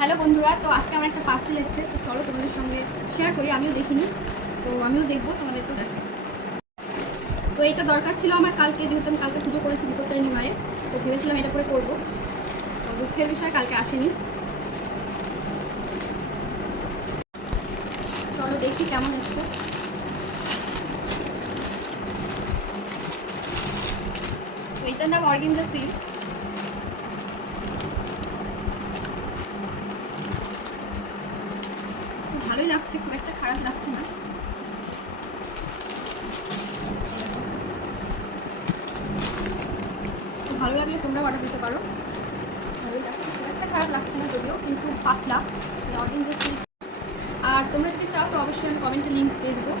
Hello বন্ধুরা, তো আজকে আমার একটা পার্সেল এসেছে, তো চলো তোমাদের সঙ্গে শেয়ার করি। আমিও দেখিনি, তো আমিও দেখবো, তোমাদেরকেও দেখো। তো এটা দরকার ছিল আমার কালকে, যেহেতু আমি কালকে পুজো করেছি বিপত্তারিণী মায়ের, তো ভেবেছিলাম এটা করে করবো। তো দুঃখের বিষয় কালকে আসেনি। চলো দেখি কেমন এসছে। তো এটার নাম অর্গেঞ্জা সিল্ক। ভালোই লাগছে, খুব একটা খারাপ লাগছে না। তো ভালো লাগলে তোমরা অর্ডার দিতে পারো। ভালোই লাগছে, খুব একটা খারাপ লাগছে না যদিও, কিন্তু পাতলা অর্গেঞ্জা সিল্ক। আর তোমরা যদি চাও তো অবশ্যই আমি কমেন্টে লিঙ্ক দিয়ে দেবো।